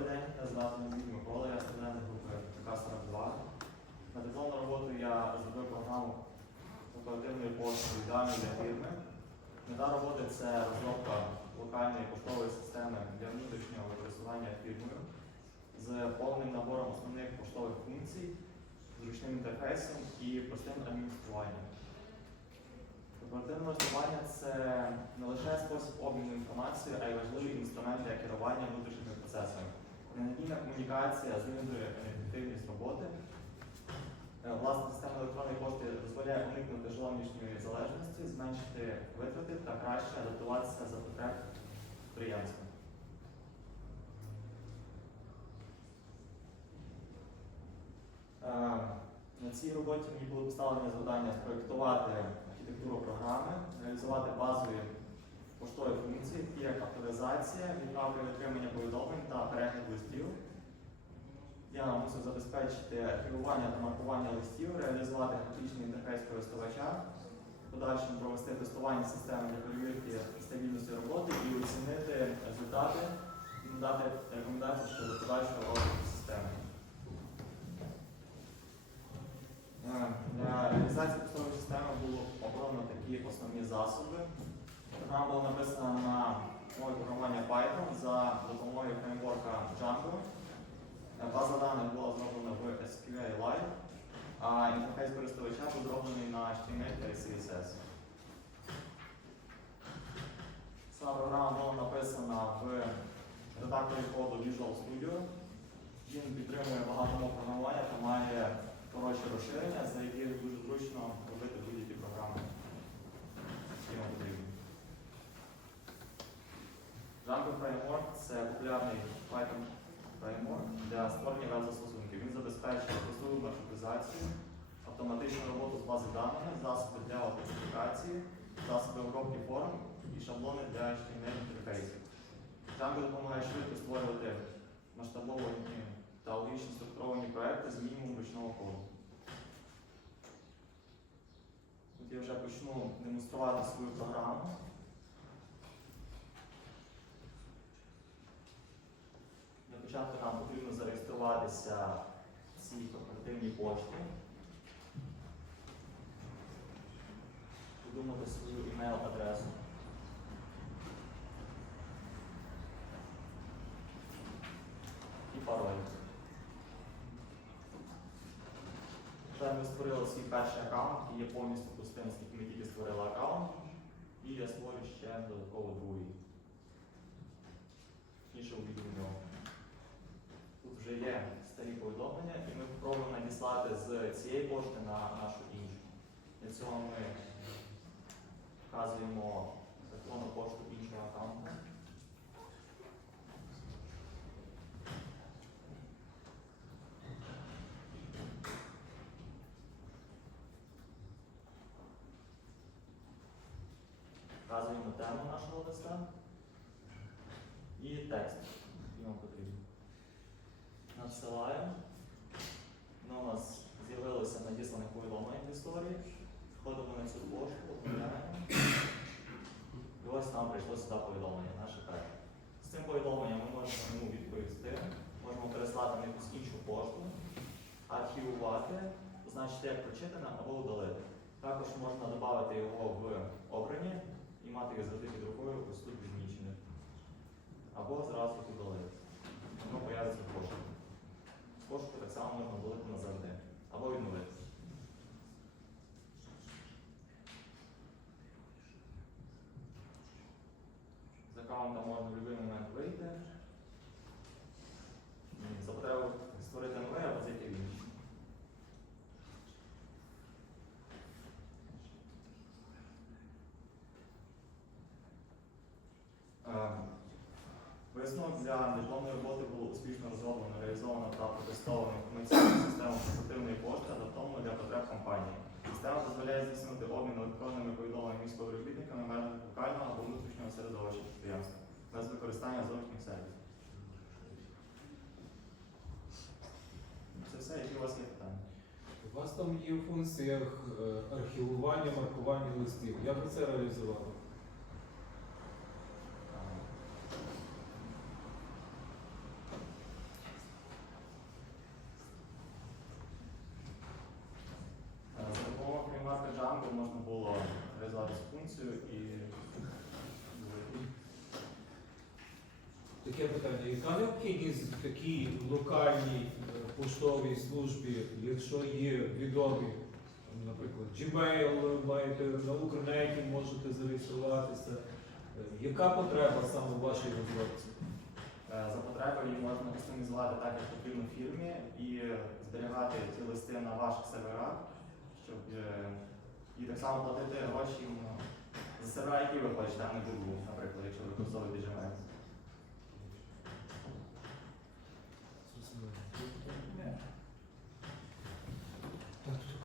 Добрий день, я звати Мій Микола, я студент групи ТК-42. На дипломну роботу я розробив програму оперативної пошти ідеально для фірми. Мета роботи це розробка локальної поштової системи для внутрішнього використання фірмою з повним набором основних поштових функцій, зручним інтерфейсом і простим адмініструванням. Оперативне листування це не лише спосіб обміну інформацією, а й важливий інструмент для керування внутрішніми процесами. Ненадійна комунікація знижує ефективність роботи. Е, Власна система електронної пошти дозволяє уникнути зовнішньої залежності, зменшити витрати та краще адаптуватися за потреб підприємства. Е, На цій роботі мені було поставлено завдання спроєктувати архітектуру програми, реалізувати базові поштові функції, такі як авторизація, відправка отримання повідомлень та перегляд листів. Я мусив забезпечити архівування та маркування листів, реалізувати графічний інтерфейс користувача, подальшому провести тестування системи для перевірки стабільності роботи і оцінити результати, надати рекомендації щодо подальшого розвитку системи. Е, Для реалізації постійної системи було обрано такі основні засоби. Програма була написана на мові програмування Python за допомогою фреймворка Django. Е, База даних була зроблена в SQLite, а інтерфейс користувача був зроблений на HTML та CSS. Сама програма була написана в редакторі коду Visual Studio. Це популярний Python фреймворк для створення веб-застосунків. Він забезпечує просту маршрутизацію, автоматичну роботу з бази даними, засоби для аутентифікації, засоби обробки форм і шаблони для HTML інтерфейсів. Django допомагає швидко створювати масштабовані та логічно структуровані проекти з мінімумом ручного коду. Тут я вже почну демонструвати свою програму. Для початку нам потрібно зареєструватися в цій корпоративній пошті. Придумати свою імейл-адресу. І пароль. Вже ми створили свій перший аккаунт, який є повністю пустим, оскільки ми тільки створили аккаунт. І я створю ще додатково другий. Точніше увійду в нього. Тут вже є старі повідомлення, і спробуємо надіслати з цієї пошти на нашу іншу. Для цього ми вказуємо електронну пошту іншого аккаунту. Вказуємо тему нашого листа і текст, який нам потрібен. Надсилаємо. Воно у нас з'явилося надіслане повідомлення в історії. Входимо на цю пошту, обновляємо. І ось нам прийшло сюди повідомлення, наше перше. З цим повідомленням ми можемо йому відповісти, можемо переслати на якусь іншу пошту, архівувати, значити як прочитане або удалити. Також можна додати його в обрані і мати його завжди під рукою ось відмічене. Або зразу удалити. Воно появиться в пошті. Пошуку так само можна вводити назавжди. Або відновити. З аккаунта можна будь-який момент вийти. За потреби створити нове або зайти в інший. Е, Висновок для дипломної роботи було успішно розроблено, реалізовано та протестовано інформаційну систему корпоративної пошти, адаптовано для потреб компанії. Система дозволяє здійснити обмін електронними повідомленнями між співробітниками межах локального або внутрішнього середовища підприємства без використання зовнішніх сервісів. Це все, які у вас є питання? У вас там є в функціях е, архівування, маркування листів. Як ви це реалізували? Е, функцію і Таке питання. Яка необхідність в такій локальній е, поштовій службі, якщо є відомі, наприклад, Gmail маєте на Укрнеті можете зареєструватися? Е, Яка потреба саме в вашій розробці? Е, За потреби її можна кастомізувати так, як потрібно фірмі, і зберігати ці листи на ваших серверах, щоб е, і так само платити гроші за сервера, які ви хочете, а не Google, наприклад, якщо ви використовуєте Gmail.